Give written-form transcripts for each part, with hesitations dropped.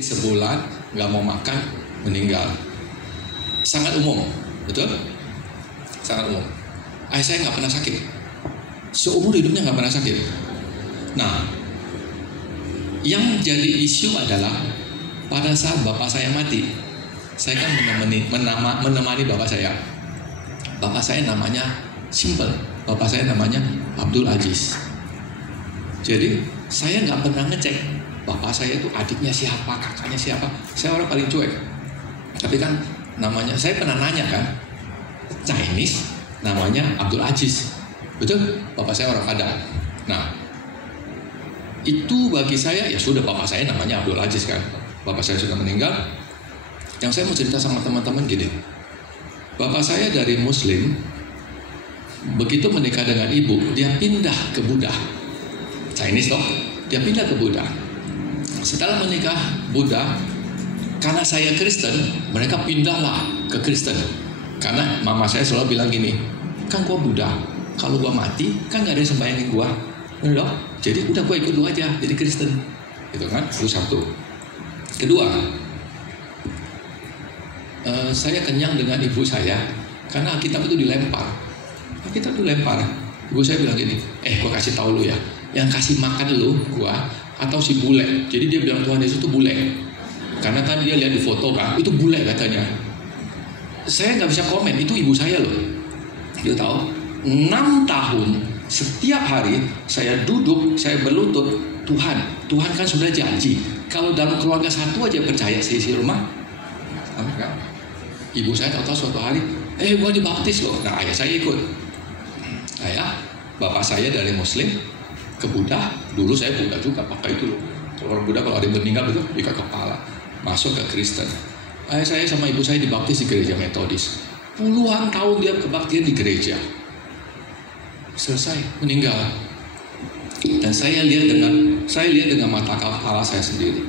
sebulan nggak mau makan meninggal. Sangat umum, betul? Sangat umum. Ayah saya nggak pernah sakit, seumur hidupnya nggak pernah sakit. Nah, yang jadi isu adalah pada saat bapak saya mati, saya kan menemani bapak saya. Bapak saya namanya simple, bapak saya namanya Abdul Aziz. Jadi saya nggak pernah ngecek bapak saya itu adiknya siapa, kakaknya siapa. Saya orang paling cuek. Tapi kan namanya, saya pernah nanya kan, Chinese namanya Abdul Aziz, betul? Bapak saya orang Padang. Nah, itu bagi saya ya sudah, bapak saya namanya Abdul Aziz kan. Bapak saya sudah meninggal. Yang saya mau cerita sama teman-teman gini, bapak saya dari Muslim, begitu menikah dengan ibu, dia pindah ke Buddha. Chinese toh, dia pindah ke Buddha. Setelah menikah Buddha, karena saya Kristen, mereka pindahlah ke Kristen. Karena mama saya selalu bilang gini, kan gua Buddha, kalau gua mati kan nggak ada yang sembayangin gua, loh. Jadi udah gua ikut lu aja jadi Kristen, gitu kan? Itu satu. Kedua, saya kenyang dengan ibu saya karena Alkitab itu dilempar. Alkitab itu dilempar. Ibu saya bilang gini, gua kasih tahu lu ya, yang kasih makan lu gua atau si bule. Jadi dia bilang Tuhan Yesus itu bule, karena kan dia lihat di foto kan, itu bule katanya. Saya nggak bisa komen, itu ibu saya loh. Dia tahu 6 tahun setiap hari saya duduk, saya berlutut, Tuhan kan sudah janji kalau dalam keluarga satu aja percaya seisi rumah, kan? Ibu saya tahu-tahu suatu hari, gua dibaptis loh. Nah, ayah saya ikut. Bapak saya dari Muslim ke Buddha. Dulu saya Buddha juga, pakai itu loh. Kalau orang Buddha kalau ada yang meninggal itu ikat kepala, masuk ke Kristen. Ayah saya sama ibu saya dibaptis di gereja Metodis. Puluhan tahun dia kebaktian di gereja. Selesai meninggal. Dan saya lihat dengan mata kepala saya sendiri.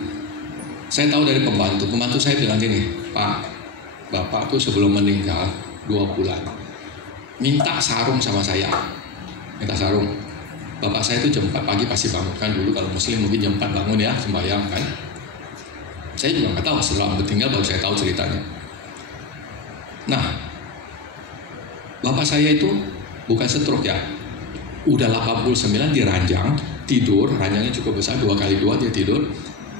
Saya tahu dari pembantu saya bilang gini, Pak, bapak tuh sebelum meninggal 2 bulan minta sarung sama saya, minta sarung. Bapak saya itu jam 4 pagi pasti bangun kan, dulu kalau Muslim mungkin jam 4 bangun ya, sembahyang kan. Saya juga nggak tahu, setelah meninggal baru saya tahu ceritanya. Nah, bapak saya itu bukan stroke ya, udah 89 di ranjang, tidur, ranjangnya cukup besar, 2x2 dia tidur,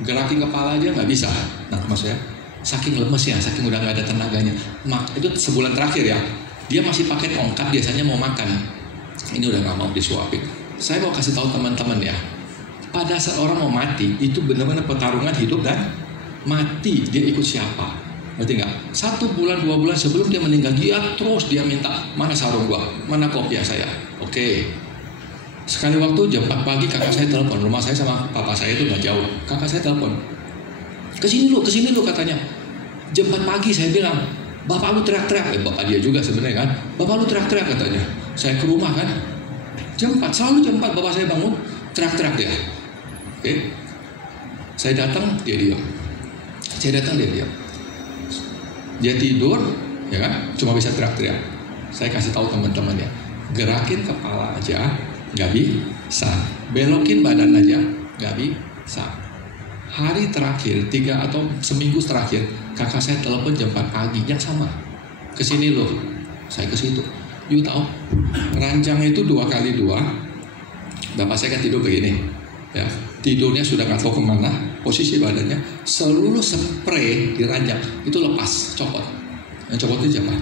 gerakin kepala aja nggak bisa. Nah, maksudnya saking lemesnya, saking udah nggak ada tenaganya. Itu sebulan terakhir ya, dia masih pakai tongkat biasanya mau makan. Ini udah nggak mau disuapin. Saya mau kasih tahu teman-teman ya, pada saat orang mau mati itu benar-benar pertarungan hidup dan mati. Dia ikut siapa? Ngerti nggak? 1 bulan 2 bulan sebelum dia meninggal, dia minta, mana sarung gua, mana kopiah saya. Oke. Sekali waktu jam 4 pagi kakak saya telepon, rumah saya sama papa saya itu nggak jauh. Kakak saya telepon, kesini lu katanya. Jam 4 pagi saya bilang, bapak lu teriak-teriak. Bapak dia juga sebenarnya kan, bapak lu teriak-teriak katanya. Saya ke rumah kan, jam 4, selalu jam 4 bapak saya bangun, teriak-teriak dia. Oke. Saya datang, dia diam. Saya datang, dia diam. Dia tidur, ya kan, cuma bisa teriak-teriak. Saya kasih tahu teman-teman ya, gerakin kepala aja nggak bisa, belokin badan aja nggak bisa. Hari terakhir 3 atau seminggu terakhir, kakak saya telepon jam 4 pagi yang sama, kesini loh. Saya ke situ. You tahu, ranjang itu 2x2. Bapak saya kan tidur begini, ya, tidurnya sudah nggak tahu kemana, posisi badannya, seluruh spray di ranjang itu lepas, copot. Yang copot itu siapa?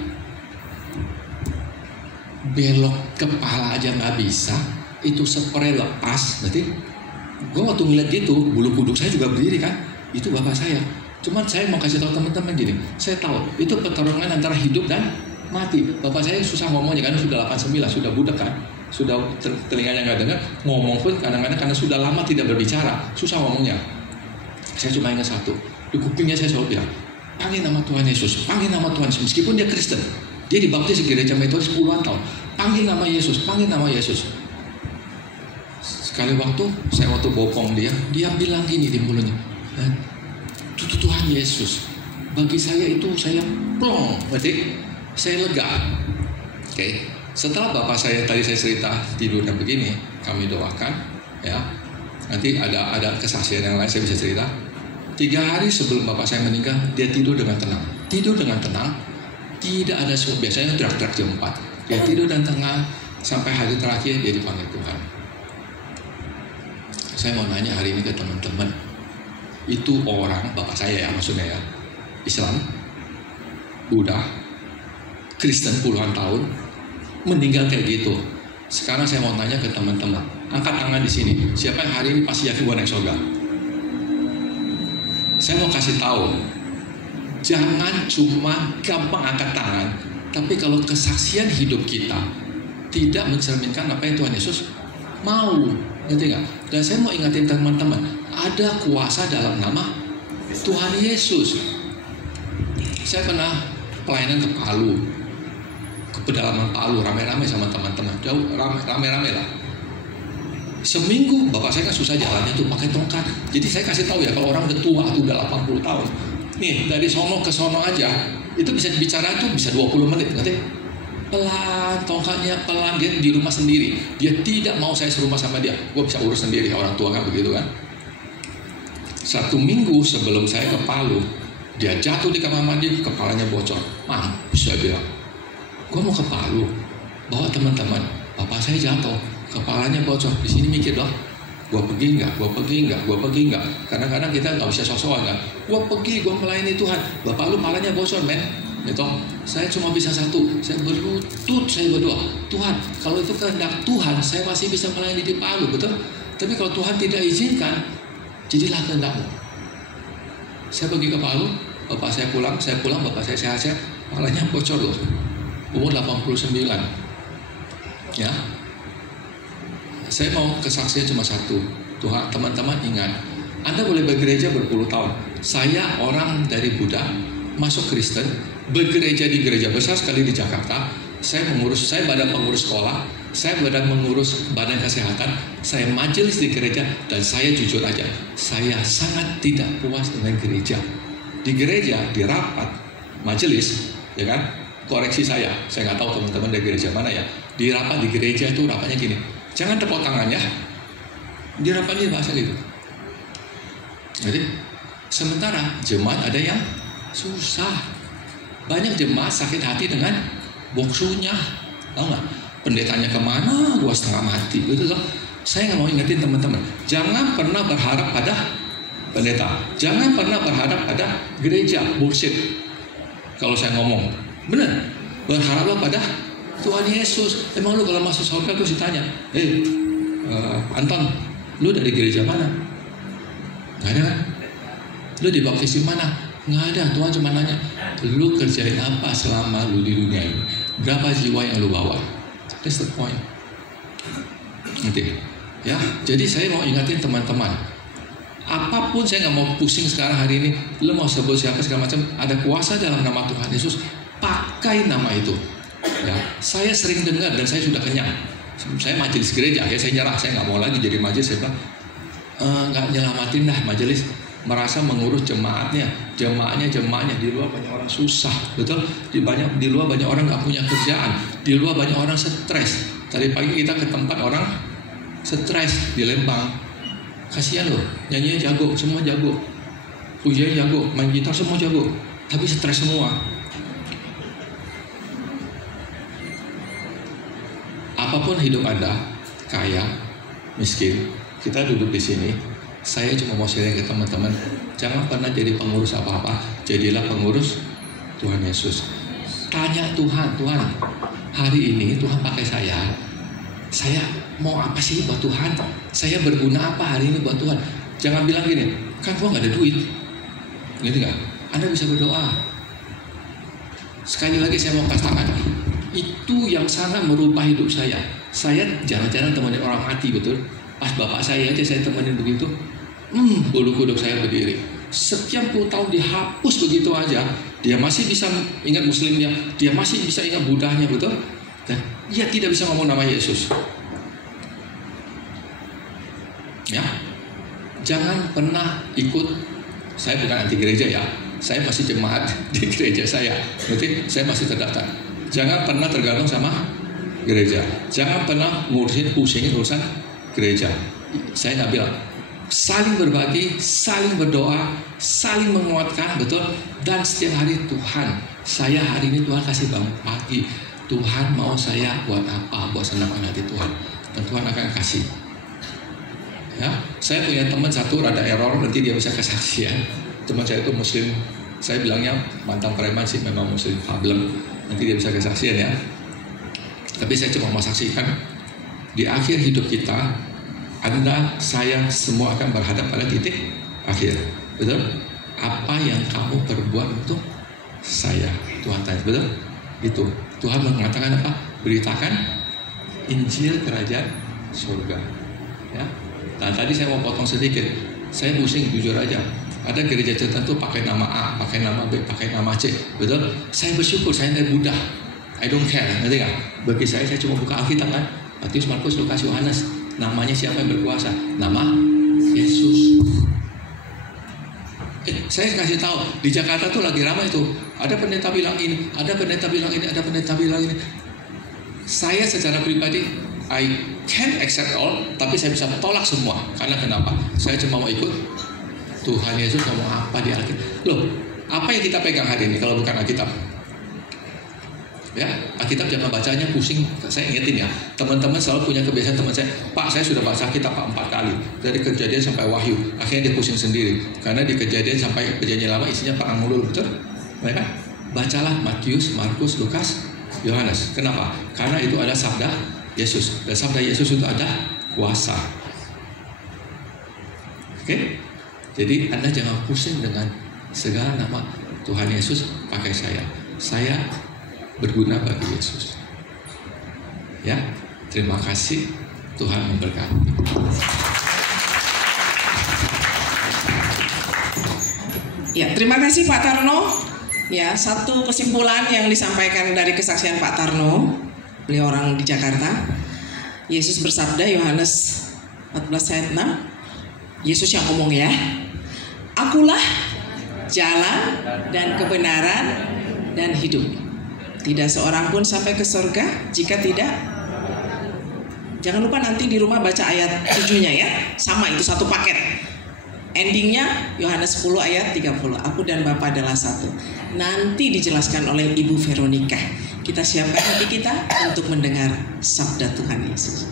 Belok kepala aja nggak bisa, itu spray lepas. Berarti gue waktu ngeliat gitu, bulu kuduk saya juga berdiri kan, itu bapak saya. Cuman saya mau kasih tahu teman-teman gini, saya tahu itu pertarungan antara hidup dan mati. Bapak saya susah ngomongnya karena sudah 89, sudah budak kan, sudah telinganya nggak dengar, ngomong pun kadang-kadang karena sudah lama tidak berbicara, susah ngomongnya. Saya cuma ingat satu, di kupingnya saya selalu bilang, panggil nama Tuhan Yesus, panggil nama Tuhan Yesus. Meskipun dia Kristen, dia dibaptis di gereja Metodis puluhan tahun, panggil nama Yesus, panggil nama Yesus. Sekali waktu, saya waktu bopong dia bilang gini di mulutnya, itu Tuhan Yesus. Bagi saya itu, saya plong, berarti saya lega. Oke. Setelah bapak saya tadi saya cerita tidurnya begini, kami doakan, ya. Nanti ada kesaksian yang lain saya bisa cerita. 3 hari sebelum bapak saya meninggal, dia tidur dengan tenang. Tidur dengan tenang, tidak ada biasanya teriak-teriak jam 4. Dia tidur dan tenang, sampai hari terakhir dia dipanggil Tuhan. Saya mau nanya hari ini ke teman-teman, itu orang, bapak saya ya maksudnya ya, Islam, Buddha, Kristen puluhan tahun, meninggal kayak gitu. Sekarang saya mau tanya ke teman-teman, angkat tangan di sini, siapa yang hari ini pasti yakin gua naik surga? Saya mau kasih tahu, jangan cuma gampang angkat tangan, tapi kalau kesaksian hidup kita tidak mencerminkan apa yang Tuhan Yesus mau, ngerti nggak? Dan saya mau ingatin teman-teman, ada kuasa dalam nama Tuhan Yesus. Saya pernah pelayanan ke Palu, ke pedalaman Palu, rame-rame sama teman-teman, jauh rame-rame lah. Seminggu bapak saya kan susah jalannya tuh pakai tongkat. Jadi saya kasih tahu ya, kalau orang udah tua tuh udah 80 tahun, nih dari sono ke sono aja itu bisa bicara tuh bisa 20 menit, ngerti? Pelan, tongkatnya pelan, dia di rumah sendiri. Dia tidak mau saya serumah sama dia. Gue bisa urus sendiri, orang tua kan begitu kan. 1 minggu sebelum saya ke Palu, dia jatuh di kamar mandi, kepalanya bocor. Mampus, saya bilang, gue mau ke Palu, bawa teman-teman. Bapak saya jatuh, kepalanya bocor. Di sini mikir dong, gue pergi nggak? Kadang-kadang kita nggak bisa sok-sokan kan. Gue pergi, gue melayani Tuhan. Bapak lu palanya bocor, men. Gitu. Saya cuma bisa satu, saya berlutut, saya berdoa, Tuhan, kalau itu kehendak Tuhan, saya masih bisa melayani di Palu, betul? Tapi kalau Tuhan tidak izinkan, jadilah kehendak-Mu. Saya pergi ke Palu, bapak saya pulang, bapak saya sehat-sehat, palanya bocor loh, umur 89. Ya, saya mau kesaksian cuma satu, Tuhan, teman-teman ingat, Anda boleh bergereja berpuluh tahun. Saya orang dari Buddha, masuk Kristen, bergereja di gereja besar sekali di Jakarta. Saya badan pengurus sekolah, saya badan pengurus badan kesehatan, saya majelis di gereja, dan saya jujur aja, saya sangat tidak puas dengan gereja. Di gereja, di rapat majelis, ya kan, koreksi saya nggak tahu teman-teman dari gereja mana ya, di rapat di gereja itu rapatnya gini, jangan tepuk tangannya, di rapatnya bahasa gitu. Jadi sementara jemaat ada yang susah. Banyak jemaat sakit hati dengan boksunya, tahu nggak? Pendetanya kemana, gua setengah mati, gitu loh. Saya nggak mau ingetin teman-teman, jangan pernah berharap pada pendeta, jangan pernah berharap pada gereja, bullshit. Kalau saya ngomong, bener, berharaplah pada Tuhan Yesus. Emang lu kalau masuk surga terus ditanya, Anton, lu dari gereja mana? Nggak ada kan? Lu dibaptis di mana? Nggak ada. Tuhan cuma nanya, lu kerjain apa selama lu di dunia ini? Berapa jiwa yang lu bawa? That's the point. Ngerti? Ya, jadi saya mau ingatin teman-teman, apapun saya nggak mau pusing sekarang hari ini. Lu mau sebut siapa segala macam, ada kuasa dalam nama Tuhan Yesus. Pakai nama itu. Ya, saya sering dengar dan saya sudah kenyang. Saya majelis gereja, ya saya nyerah, saya nggak mau lagi jadi majelis. Saya bilang, nggak nyelamatin dah majelis. Merasa mengurus jemaatnya di luar banyak orang susah, betul? Di luar banyak orang nggak punya kerjaan, di luar banyak orang stres. Tadi pagi kita ke tempat orang stres di Lembang, kasihan loh, nyanyinya jago, semua jago, pujian jago, main gitar semua jago, tapi stres semua. Apapun hidup Anda, kaya, miskin, kita duduk di sini. Saya cuma mau sharing ke teman-teman, jangan pernah jadi pengurus apa-apa, jadilah pengurus Tuhan Yesus. Tanya Tuhan, hari ini Tuhan pakai saya mau apa sih buat Tuhan? Saya berguna apa hari ini buat Tuhan? Jangan bilang gini, kan gua nggak ada duit, gitu nggak? Anda bisa berdoa. Sekali lagi saya mau katakan, itu yang sangat merubah hidup saya. Saya jarang-jarang temenin orang mati, betul? Pas bapak saya aja saya temenin begitu, bulu kuduk saya berdiri. Sekian puluh tahun dihapus begitu aja, dia masih bisa ingat muslimnya, dia masih bisa ingat Budanya, betul? Dan dia tidak bisa ngomong nama Yesus. Ya, jangan pernah ikut. Saya bukan anti gereja ya, saya masih jemaat di gereja saya, berarti saya masih terdaftar. Jangan pernah tergantung sama gereja. Jangan pernah pusingin urusan gereja. Saya nggak bilang saling berbagi, saling berdoa, saling menguatkan, betul. Dan setiap hari Tuhan, saya hari ini Tuhan kasih bangun pagi. Tuhan mau saya buat apa? Buat senangkan hati Tuhan. Dan Tuhan akan kasih. Ya, saya punya teman satu rada error, nanti dia bisa kesaksian. Teman saya itu Muslim, saya bilangnya mantan preman sih, memang Muslim problem. Nanti dia bisa kesaksian ya. Tapi saya cuma mau saksikan di akhir hidup kita, Anda, saya semua akan berhadap pada titik akhir, betul? Apa yang kamu perbuat untuk saya? Tuhan tanya, betul? Itu Tuhan mengatakan apa? Beritakan Injil Kerajaan Surga. Ya. Nah tadi saya mau potong sedikit. Saya pusing jujur aja. Ada gereja tertentu pakai nama A, pakai nama B, pakai nama C, betul? Saya bersyukur, saya dari Buddha. I don't care, ngerti nggak? Bagi saya cuma buka Alkitab kan. Matius, Markus, Lukas, Yohanes. Namanya siapa yang berkuasa? Nama Yesus. Saya kasih tahu di Jakarta tuh lagi ramai tuh. Ada pendeta bilang ini, ada pendeta bilang ini, ada pendeta bilang ini. Saya secara pribadi, I can't accept all, tapi saya bisa tolak semua. Karena kenapa? Saya cuma mau ikut Tuhan Yesus ngomong apa di Alkitab. Loh, apa yang kita pegang hari ini kalau bukan Alkitab? Ya, Alkitab jangan bacanya pusing. Saya ingetin ya, teman-teman selalu punya kebiasaan teman saya, Pak, saya sudah baca Alkitab Pak 4 kali dari Kejadian sampai Wahyu. Akhirnya dia pusing sendiri karena di Kejadian sampai Perjanjian Lama isinya perang melulu, betul? Mereka bacalah Matius, Markus, Lukas, Yohanes. Kenapa? Karena itu ada sabda Yesus, dan sabda Yesus itu ada kuasa. Oke? Jadi Anda jangan pusing dengan segala nama Tuhan Yesus pakai saya. Saya berguna bagi Yesus. Ya, terima kasih. Tuhan memberkati. Ya, terima kasih Pak Tarno. Ya, satu kesimpulan yang disampaikan dari kesaksian Pak Tarno, beliau orang di Jakarta. Yesus bersabda, Yohanes 14 ayat 6. Yesus yang ngomong ya. Akulah jalan dan kebenaran dan hidup. Tidak seorang pun sampai ke surga jika tidak. Jangan lupa nanti di rumah baca ayat 7-nya ya. Sama itu satu paket. Endingnya Yohanes 10 ayat 30. Aku dan Bapa adalah satu. Nanti dijelaskan oleh Ibu Veronica. Kita siapkan hati kita untuk mendengar sabda Tuhan Yesus.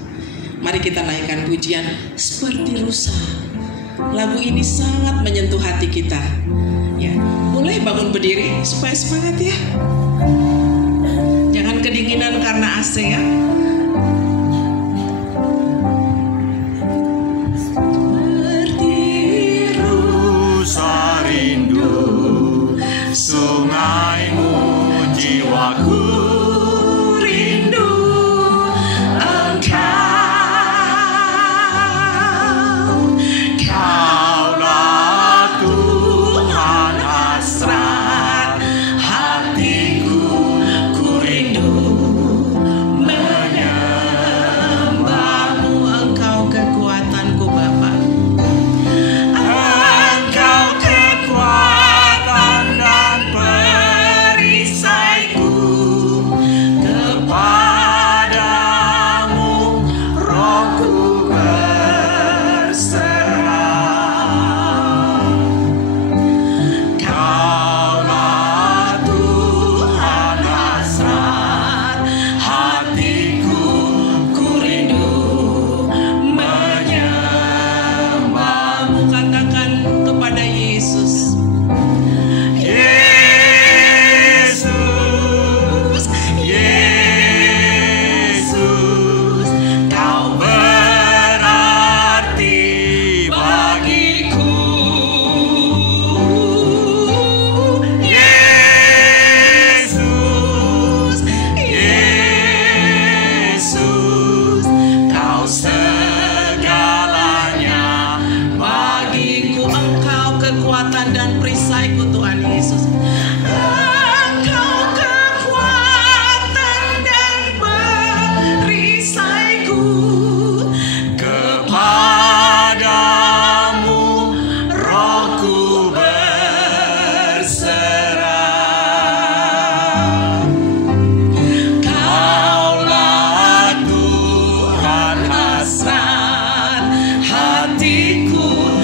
Mari kita naikkan pujian Seperti Rusa. Lagu ini sangat menyentuh hati kita. Ya, boleh bangun berdiri supaya semangat ya. Jangan kedinginan karena AC ya. Seperti rusa rindu sungaimu, jiwaku rindu Engkau. Kaulah Tuhan hasrat hatiku, ku rindu menyembahmu. Engkau kekuatanku Bapa, Engkau kekuatan dan perisaiku. Kepadamu rohku berserah. Kaulah Tuhan hasrat hatiku, ku rindu menyembahmu. Katakan kepada Yesus, Yesus, Yesus, Kau berarti bagiku. Yesus, Yesus, Kau segalanya bagiku. Engkau kekuatan dan perisaiku Tuhan Yesus. Engkau kekuatan dan perisaiku. Kepadamu rohku berserah. Kaulah Tuhan hasrat hatiku,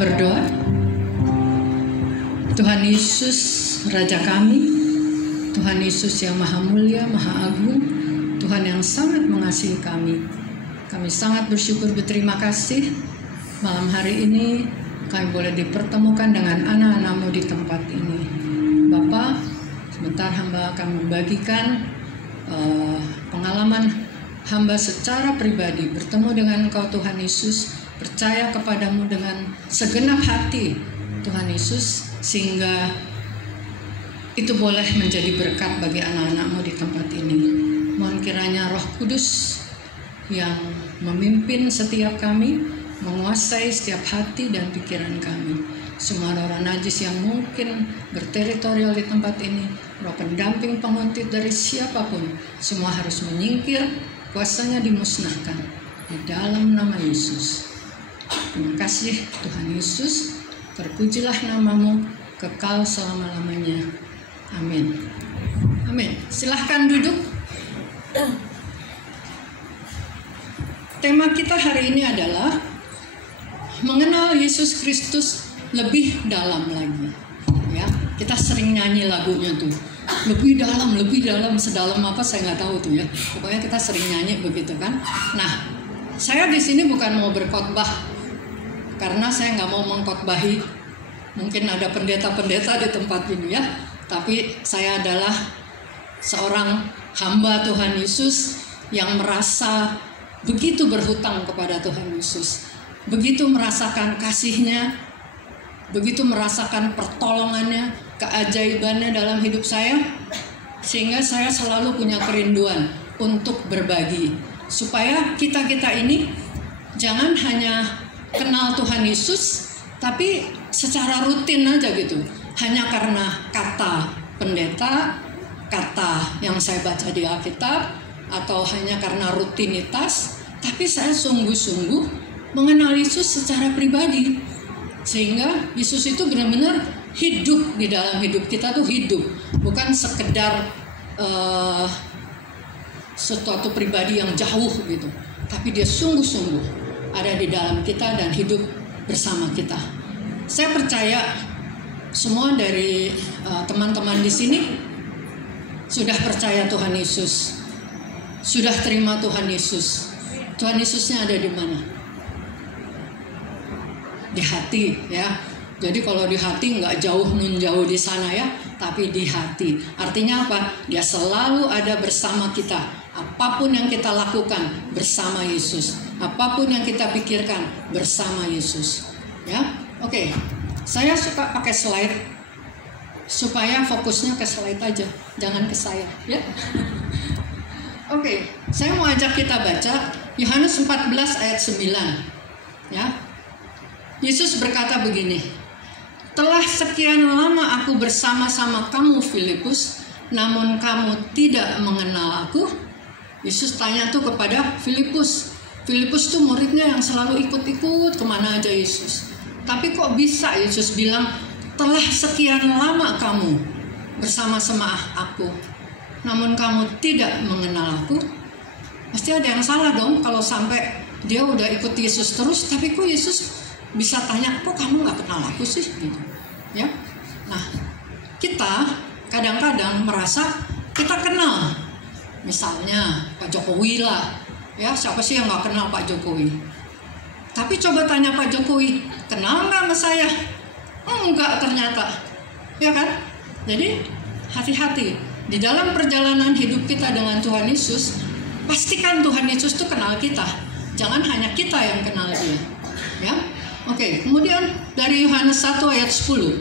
berdoa. Tuhan Yesus Raja kami, Tuhan Yesus yang maha mulia, maha agung, Tuhan yang sangat mengasihi kami. Kami sangat bersyukur, berterima kasih malam hari ini kami boleh dipertemukan dengan anak-anak-Mu di tempat ini. Bapa, sebentar hamba akan membagikan pengalaman hamba secara pribadi bertemu dengan Engkau Tuhan Yesus, percaya kepadamu dengan segenap hati Tuhan Yesus, sehingga itu boleh menjadi berkat bagi anak-anak-Mu di tempat ini. Mohon kiranya Roh Kudus yang memimpin setiap kami, menguasai setiap hati dan pikiran kami. Semua roh najis yang mungkin berteritorial di tempat ini, roh pendamping penguntit dari siapapun, semua harus menyingkir, kuasanya dimusnahkan di dalam nama Yesus. Terima kasih Tuhan Yesus. Terpujilah namamu kekal selama-lamanya. Amin. Amin. Silahkan duduk. Tema kita hari ini adalah mengenal Yesus Kristus lebih dalam lagi. Ya, kita sering nyanyi lagunya tuh. Lebih dalam, sedalam apa saya nggak tahu tuh ya. Pokoknya kita sering nyanyi begitu kan. Nah, saya di sini bukan mau berkhotbah, karena saya nggak mau mengkhotbahi. Mungkin ada pendeta-pendeta di tempat ini ya. Tapi saya adalah seorang hamba Tuhan Yesus yang merasa begitu berhutang kepada Tuhan Yesus. Begitu merasakan kasih-Nya, begitu merasakan pertolongannya, keajaibannya dalam hidup saya, sehingga saya selalu punya kerinduan untuk berbagi. Supaya kita-kita ini jangan hanya kenal Tuhan Yesus, tapi secara rutin aja gitu. Hanya karena kata pendeta, kata yang saya baca di Alkitab, atau hanya karena rutinitas, tapi saya sungguh-sungguh mengenal Yesus secara pribadi. Sehingga Yesus itu benar-benar hidup di dalam hidup kita tuh hidup. Bukan sekedar sesuatu pribadi yang jauh gitu. Tapi dia sungguh-sungguh ada di dalam kita dan hidup bersama kita. Saya percaya semua dari teman-teman di sini sudah percaya Tuhan Yesus, sudah terima Tuhan Yesus. Tuhan Yesusnya ada di mana? Di hati ya. Jadi kalau di hati nggak jauh jauh di sana ya, tapi di hati. Artinya apa? Dia selalu ada bersama kita. Apapun yang kita lakukan bersama Yesus, apapun yang kita pikirkan bersama Yesus. Ya, oke. Saya suka pakai slide supaya fokusnya ke slide aja, jangan ke saya. Ya. Oke, saya mau ajak kita baca Yohanes 14 ayat 9. Ya. Yesus berkata begini, "Telah sekian lama aku bersama-sama kamu Filipus, namun kamu tidak mengenal aku." Yesus tanya tuh kepada Filipus. Filipus tuh muridnya yang selalu ikut-ikut kemana aja Yesus. Tapi kok bisa Yesus bilang, "Telah sekian lama kamu bersama-sama aku, namun kamu tidak mengenal aku?" Pasti ada yang salah dong kalau sampai dia udah ikut Yesus terus, tapi kok Yesus bisa tanya, "Kok kamu gak kenal aku sih?" Gitu. Ya. Nah, kita kadang-kadang merasa kita kenal. Misalnya Pak Jokowi lah, ya siapa sih yang nggak kenal Pak Jokowi? Tapi coba tanya Pak Jokowi, kenal nggak sama saya? Enggak ternyata, ya kan? Jadi hati-hati di dalam perjalanan hidup kita dengan Tuhan Yesus. Pastikan Tuhan Yesus itu kenal kita, jangan hanya kita yang kenal Dia. Ya, oke. Kemudian dari Yohanes 1 ayat 10,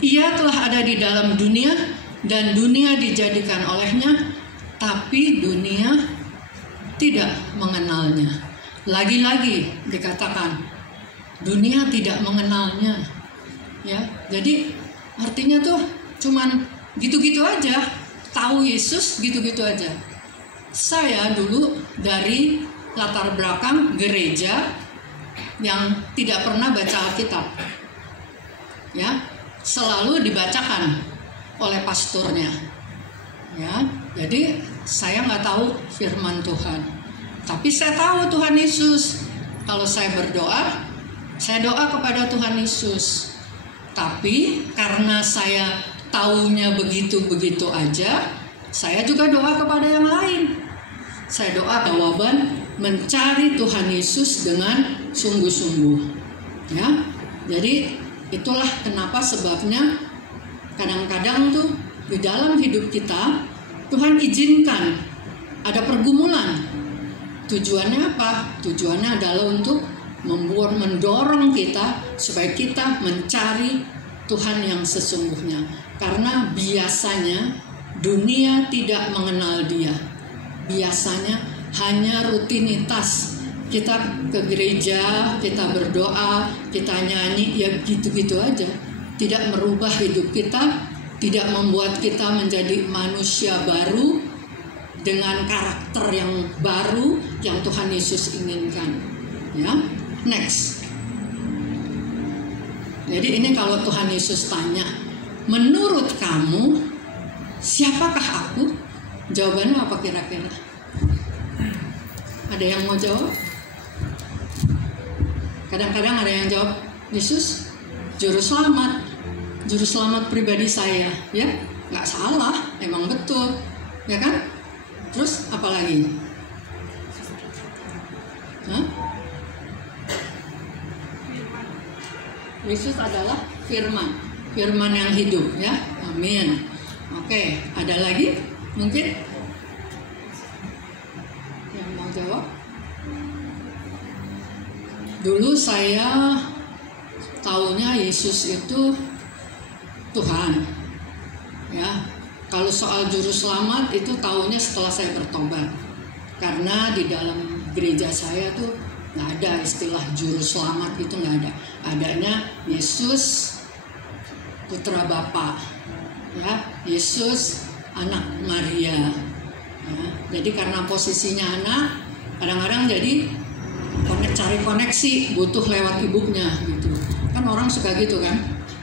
"Ia telah ada di dalam dunia dan dunia dijadikan olehnya, tapi dunia tidak mengenalnya." Lagi-lagi dikatakan dunia tidak mengenalnya. Ya, jadi artinya tuh cuman gitu-gitu aja, tahu Yesus gitu-gitu aja. Saya dulu dari latar belakang gereja yang tidak pernah baca Alkitab. Ya, selalu dibacakan oleh pastornya. Ya, jadi saya nggak tahu firman Tuhan, tapi saya tahu Tuhan Yesus. Kalau saya berdoa, Saya doa kepada Tuhan Yesus. Tapi karena saya taunya begitu-begitu aja, saya juga doa kepada yang lain. Saya doa jawaban mencari Tuhan Yesus dengan sungguh-sungguh. Ya, jadi itulah kenapa sebabnya kadang-kadang tuh di dalam hidup kita Tuhan izinkan ada pergumulan. Tujuannya apa? Tujuannya adalah untuk mendorong kita supaya kita mencari Tuhan yang sesungguhnya. Karena biasanya dunia tidak mengenal Dia. Biasanya hanya rutinitas. Kita ke gereja, kita berdoa, kita nyanyi, ya gitu-gitu aja. Tidak merubah hidup kita, tidak membuat kita menjadi manusia baru dengan karakter yang baru yang Tuhan Yesus inginkan. Ya, next. Jadi ini kalau Tuhan Yesus tanya, menurut kamu siapakah aku? Jawabannya apa kira-kira? Ada yang mau jawab? Kadang-kadang ada yang jawab, Yesus juru selamat pribadi saya, ya nggak salah, emang betul, ya kan? Terus apa lagi? Yesus adalah firman yang hidup, ya, amin. Oke, ada lagi mungkin yang mau jawab? Dulu saya taunya Yesus itu Tuhan, ya. Kalau soal juru selamat itu taunya setelah saya bertobat, karena di dalam gereja saya tuh nggak ada istilah juru selamat, itu nggak ada. Adanya Yesus putra Bapa, ya, Yesus anak Maria, ya. Jadi karena posisinya anak, kadang-kadang jadi cari koneksi, butuh lewat ibunya gitu. Kan orang suka gitu kan,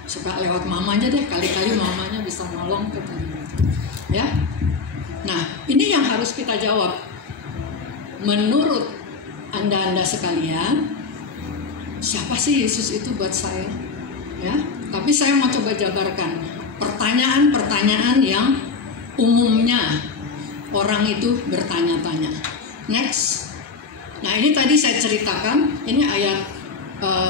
suka lewat mamanya deh, kali-kali mamanya bisa nolong gitu. Ya. Nah, ini yang harus kita jawab. Menurut Anda sekalian, siapa sih Yesus itu buat saya? Ya, tapi saya mau coba jabarkan pertanyaan-pertanyaan yang umumnya orang itu bertanya-tanya. Next. Nah, ini tadi saya ceritakan, ini ayat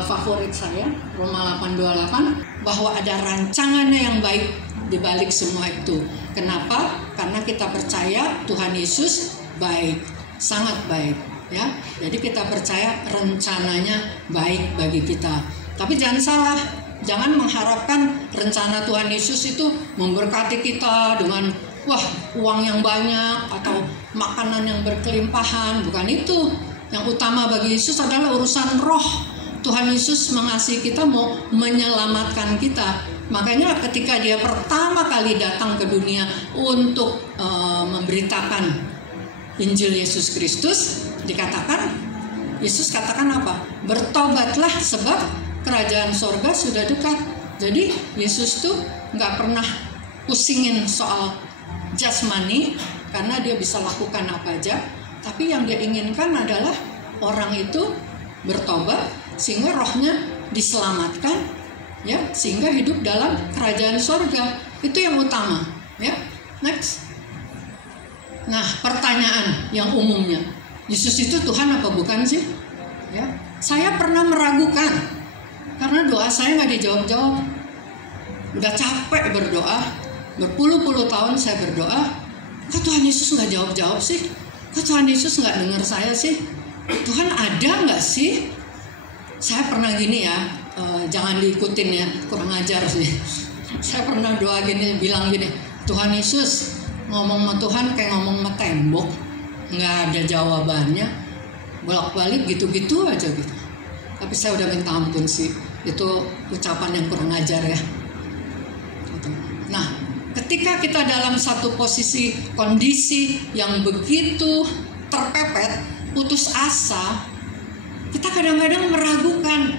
favorit saya, Roma 8:28, bahwa ada rancangannya yang baik di balik semua itu. Kenapa? Karena kita percaya Tuhan Yesus baik, sangat baik, ya. Jadi kita percaya rencananya baik bagi kita. Tapi jangan salah, jangan mengharapkan rencana Tuhan Yesus itu memberkati kita dengan wah, uang yang banyak atau makanan yang berkelimpahan. Bukan itu. Yang utama bagi Yesus adalah urusan roh. Tuhan Yesus mengasihi kita, mau menyelamatkan kita. Makanya ketika dia pertama kali datang ke dunia untuk memberitakan Injil Yesus Kristus, dikatakan, Yesus katakan apa? Bertobatlah sebab kerajaan sorga sudah dekat. Jadi Yesus tuh nggak pernah pusingin soal jasmani, karena dia bisa lakukan apa aja. Tapi yang dia inginkan adalah orang itu bertobat sehingga rohnya diselamatkan, ya, sehingga hidup dalam kerajaan sorga. Itu yang utama, ya. Next. Nah, pertanyaan yang umumnya, Yesus itu Tuhan apa bukan sih? Ya, saya pernah meragukan karena doa saya nggak dijawab-jawab. Udah capek berdoa, berpuluh-puluh tahun saya berdoa, kok Tuhan Yesus nggak jawab-jawab sih? Kok Tuhan Yesus nggak dengar saya sih? Tuhan ada nggak sih? Saya pernah gini ya, jangan diikutin ya, kurang ajar sih. Saya pernah doa gini, bilang gini, Tuhan Yesus, ngomong sama Tuhan kayak ngomong sama tembok, nggak ada jawabannya, bolak-balik gitu-gitu aja gitu. Tapi saya udah minta ampun sih, itu ucapan yang kurang ajar ya. Nah, ketika kita dalam satu posisi kondisi yang begitu terpepet, putus asa, kita kadang-kadang meragukan,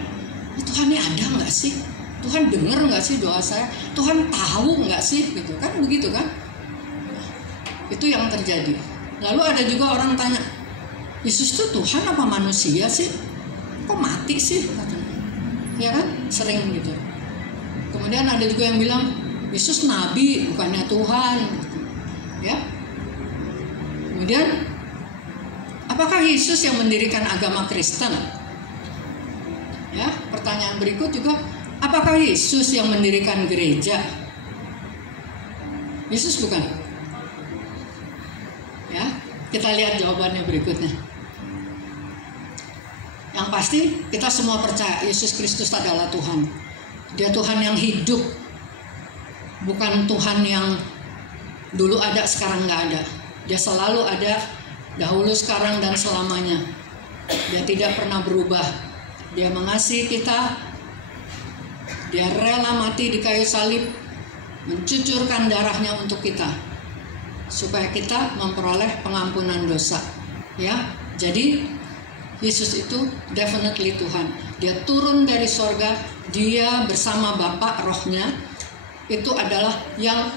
Tuhan ini ada nggak sih? Tuhan dengar nggak sih doa saya? Tuhan tahu nggak sih? Gitu kan, begitu kan? Itu yang terjadi. Lalu ada juga orang tanya, Yesus itu Tuhan apa manusia sih? Kok mati sih? Katanya. ya kan? Sering gitu. Kemudian ada juga yang bilang Yesus nabi bukannya Tuhan, ya. Kemudian apakah Yesus yang mendirikan agama Kristen? Ya, pertanyaan berikut juga, apakah Yesus yang mendirikan gereja? Yesus bukan. Ya, kita lihat jawabannya berikutnya. Yang pasti kita semua percaya Yesus Kristus adalah Tuhan. Dia Tuhan yang hidup, bukan Tuhan yang dulu ada sekarang nggak ada. Dia selalu ada, dahulu, sekarang, dan selamanya. Dia tidak pernah berubah. Dia mengasihi kita. Dia rela mati di kayu salib, mencucurkan darahnya untuk kita, supaya kita memperoleh pengampunan dosa. Ya, jadi Yesus itu definitely Tuhan. Dia turun dari sorga, dia bersama Bapa rohnya, itu adalah yang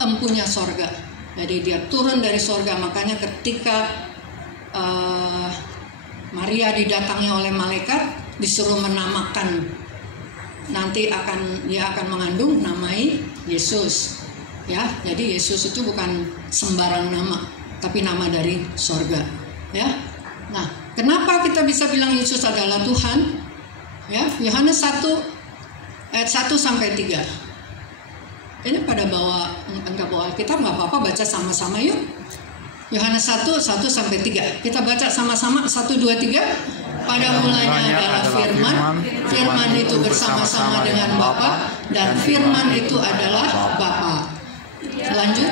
empunya sorga. Jadi dia turun dari sorga, makanya ketika Maria didatangi oleh malaikat, disuruh menamakan, nanti dia akan mengandung, namai Yesus. Ya, jadi Yesus itu bukan sembarang nama, tapi nama dari sorga. Ya, nah, kenapa kita bisa bilang Yesus adalah Tuhan? Ya, Yohanes 1 ayat 1 sampai 3. Ini pada enggak bawa Alkitab, nggak apa-apa, baca sama-sama yuk. Yohanes 1 sampai 3. Kita baca sama-sama 1 2 3. Pada mulanya adalah firman, firman itu bersama-sama dengan Bapa, dan firman itu adalah Bapa. Lanjut.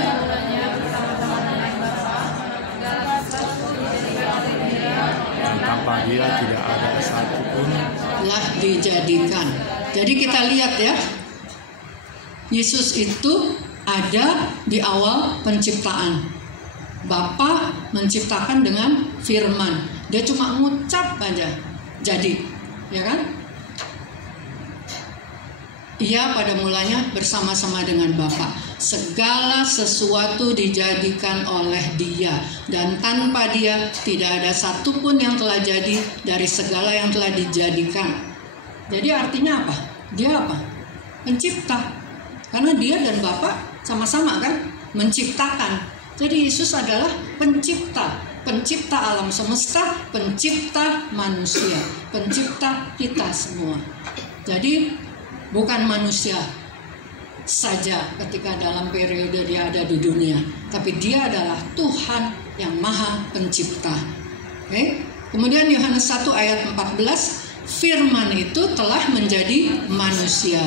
Tanpa dia tidak ada satupun Lah dijadikan. Jadi kita lihat ya, Yesus itu ada di awal penciptaan. Bapa menciptakan dengan firman. Dia cuma ngucap aja, jadi, ya kan? Ia pada mulanya bersama-sama dengan Bapa. Segala sesuatu dijadikan oleh Dia, dan tanpa Dia tidak ada satupun yang telah jadi dari segala yang telah dijadikan. Jadi artinya apa? Dia apa? Pencipta. Karena Dia dan Bapa sama-sama kan menciptakan. Jadi Yesus adalah pencipta, pencipta alam semesta, pencipta manusia, pencipta kita semua. Jadi bukan manusia saja ketika dalam periode dia ada di dunia, tapi dia adalah Tuhan yang maha pencipta. Oke? Kemudian Yohanes 1 ayat 14, firman itu telah menjadi manusia,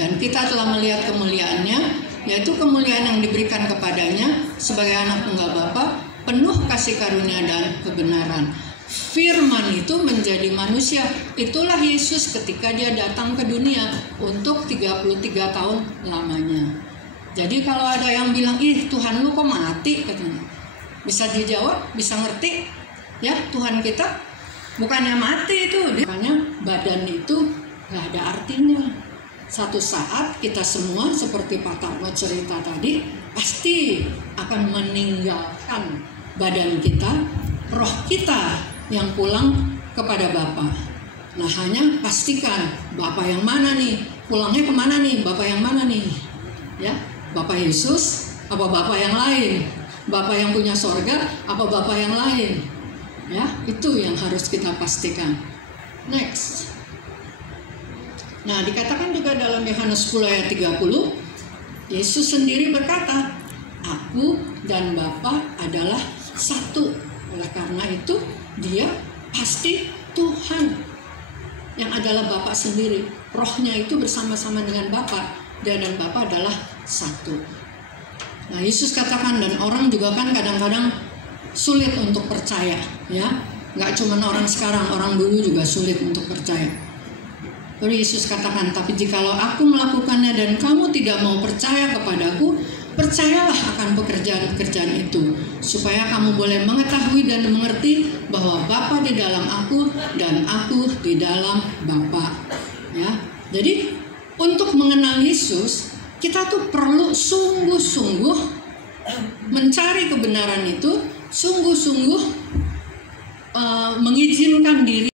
dan kita telah melihat kemuliaannya, yaitu kemuliaan yang diberikan kepadanya sebagai anak tunggal Bapa, penuh kasih karunia dan kebenaran. Firman itu menjadi manusia. Itulah Yesus ketika dia datang ke dunia untuk 33 tahun lamanya. Jadi kalau ada yang bilang, ih Tuhan lu kok mati, katanya, bisa dijawab, bisa ngerti ya, Tuhan kita bukannya mati itu, makanya badan itu gak ada artinya. Satu saat kita semua seperti Pak Tarno cerita tadi, pasti akan meninggalkan badan kita, roh kita yang pulang kepada Bapa. Nah, hanya pastikan Bapa yang mana nih, pulangnya kemana nih, Bapa yang mana nih, ya, Bapa Yesus apa Bapa yang lain, Bapa yang punya sorga apa Bapa yang lain, ya, itu yang harus kita pastikan. Next. Nah, dikatakan juga dalam Yohanes 10 ayat 30, Yesus sendiri berkata, aku dan Bapa adalah satu. Oleh karena itu, dia pasti Tuhan yang adalah Bapa sendiri. Rohnya itu bersama-sama dengan Bapa. Dia dan Bapa adalah satu. Nah, Yesus katakan, dan orang juga kan kadang-kadang sulit untuk percaya, ya. Nggak cuma orang sekarang, orang dulu juga sulit untuk percaya. Lalu Yesus katakan, tapi jikalau aku melakukannya dan kamu tidak mau percaya kepadaku, percayalah akan pekerjaan-pekerjaan itu, supaya kamu boleh mengetahui dan mengerti bahwa Bapa di dalam aku dan aku di dalam Bapa. Ya, jadi untuk mengenal Yesus, kita tuh perlu sungguh-sungguh mencari kebenaran itu, sungguh-sungguh mengizinkan diri